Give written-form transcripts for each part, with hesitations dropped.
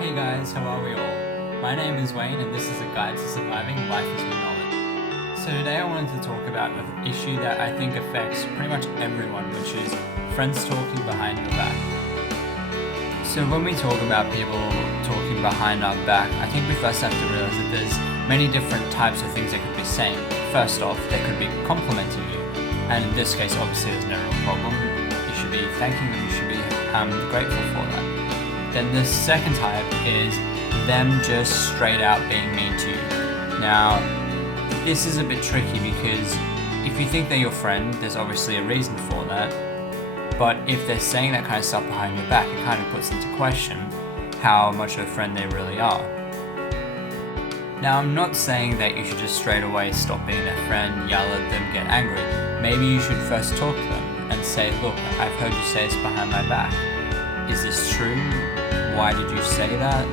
Hey guys, how are we all? My name is Wayne and this is a guide to surviving life as we know it. So today I wanted to talk about an issue that I think affects pretty much everyone, which is friends talking behind your back. So when we talk about people talking behind our back, I think we first have to realize that there's many different types of things they could be saying. First off, they could be complimenting you, and in this case obviously there's no real problem. You should be thanking them, you should be grateful for that. Then the second type is them just straight out being mean to you. Now, this is a bit tricky because if you think they're your friend, there's obviously a reason for that. But if they're saying that kind of stuff behind your back, it kind of puts into question how much of a friend they really are. Now, I'm not saying that you should just straight away stop being their friend, yell at them, get angry. Maybe you should first talk to them and say, look, I've heard you say this behind my back. Is this true? Why did you say that?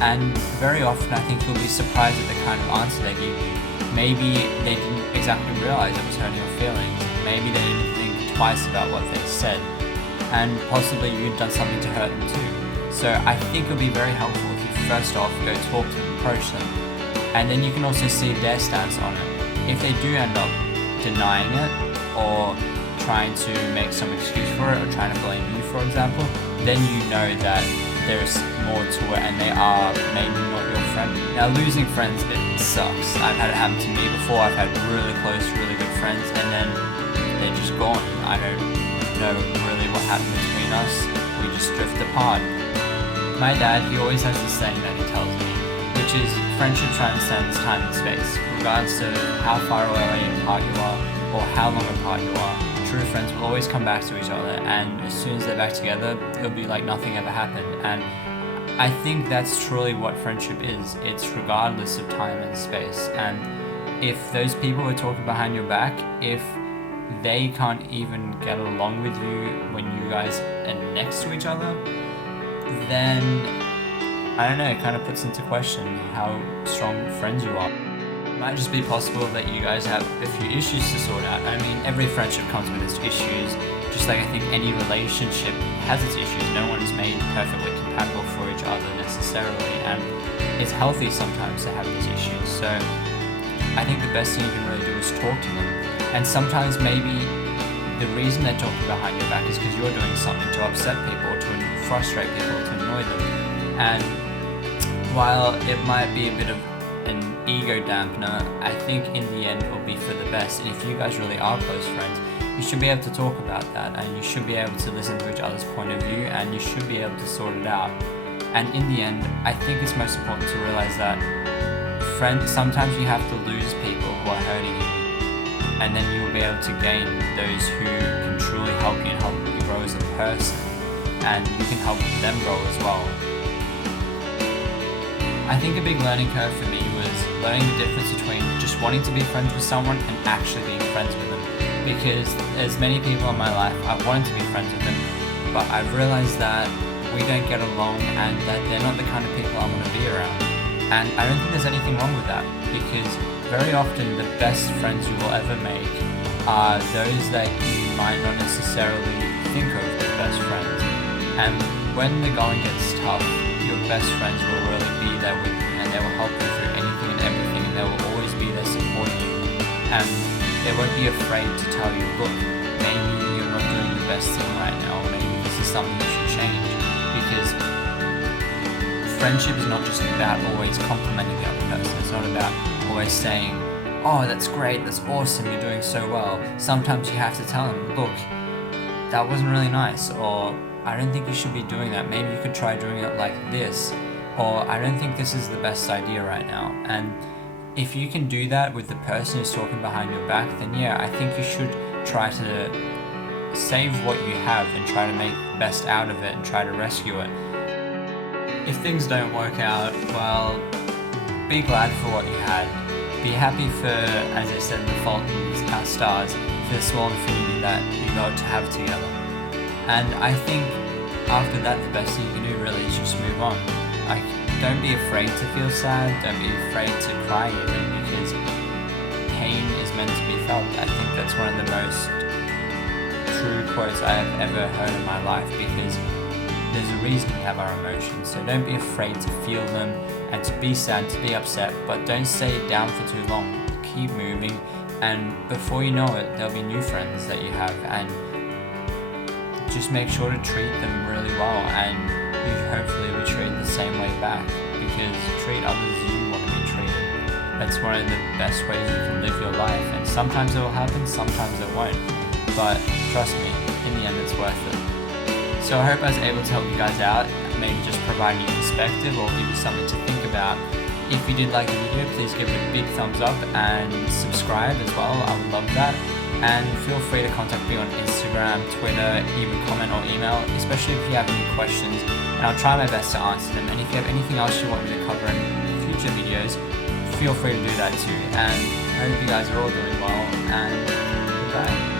And very often I think you'll be surprised at the kind of answer they give you. Maybe they didn't exactly realize it was hurting your feelings. Maybe they didn't think twice about what they said. And possibly you'd done something to hurt them too. So I think it'll be very helpful if you first off go talk to them, approach them. And then you can also see their stance on it. If they do end up denying it or trying to make some excuse for it or trying to blame you, for example, then you know that there's more to it and they are maybe not your friend. Now, losing friends, it sucks. I've had it happen to me before. I've had really close, really good friends and then they're just gone. I don't know really what happened between us. We just drift apart. My dad, he always has this saying that he tells me, which is friendship transcends time and space. Regardless of how far away apart you are or how long apart you are, true friends will always come back to each other, and as soon as they're back together, it'll be like nothing ever happened. And I think that's truly what friendship is. It's regardless of time and space. And if those people are talking behind your back, if they can't even get along with you when you guys are next to each other, then I don't know, it kind of puts into question how strong friends you are. It might just be possible that you guys have a few issues to sort out. I mean, every friendship comes with its issues, just like I think any relationship has its issues. No one is made perfectly compatible for each other necessarily, and it's healthy sometimes to have these issues. So I think the best thing you can really do is talk to them. And sometimes maybe the reason they're talking behind your back is because you're doing something to upset people, to frustrate people, to annoy them. And while it might be a bit of an ego dampener, I think in the end it will be for the best. And if you guys really are close friends, you should be able to talk about that, and you should be able to listen to each other's point of view, and you should be able to sort it out. And in the end, I think it's most important to realize that friends, sometimes you have to lose people who are hurting you, and then you'll be able to gain those who can truly help you and help you grow as a person, and you can help them grow as well. I think a big learning curve for me was learning the difference between just wanting to be friends with someone and actually being friends with them. Because as many people in my life, I've wanted to be friends with them, but I've realized that we don't get along and that they're not the kind of people I want to be around. And I don't think there's anything wrong with that, because very often the best friends you will ever make are those that you might not necessarily think of as best friends. And when the going gets tough, your best friends will really be there with you, and they will help you through anything and everything, and they will always be there supporting you. And they won't be afraid to tell you, look, maybe you're not doing the best thing right now, or maybe this is something you should change. Because friendship is not just about always complimenting the other person. It's not about always saying, oh, that's great, that's awesome, you're doing so well. Sometimes you have to tell them, look, that wasn't really nice, or I don't think you should be doing that. Maybe you could try doing it like this, or I don't think this is the best idea right now. And if you can do that with the person who's talking behind your back, then yeah, I think you should try to save what you have and try to make the best out of it and try to rescue it. If things don't work out, well, be glad for what you had. Be happy for, as I said, the fault in our stars, for the small infinity that you got to have together. And I think after that, the best thing you can do really is just move on. Like, don't be afraid to feel sad, don't be afraid to cry even, because pain is meant to be felt. I think that's one of the most true quotes I have ever heard in my life, because there's a reason we have our emotions, so don't be afraid to feel them and to be sad, to be upset, but don't stay down for too long. Keep moving, and before you know it, there'll be new friends that you have, and just make sure to treat them really well, and you hopefully will treat the same way back, because treat others as you want to be treated. That's one of the best ways you can live your life, and sometimes it will happen, sometimes it won't, but trust me, in the end it's worth it. So I hope I was able to help you guys out, maybe just provide you perspective or give you something to think about. If you did like the video, please give it a big thumbs up and subscribe as well, I would love that. And feel free to contact me on Instagram, Twitter, even comment or email, especially if you have any questions, and I'll try my best to answer them. And if you have anything else you want me to cover in future videos, feel free to do that too. And I hope you guys are all doing well, and goodbye.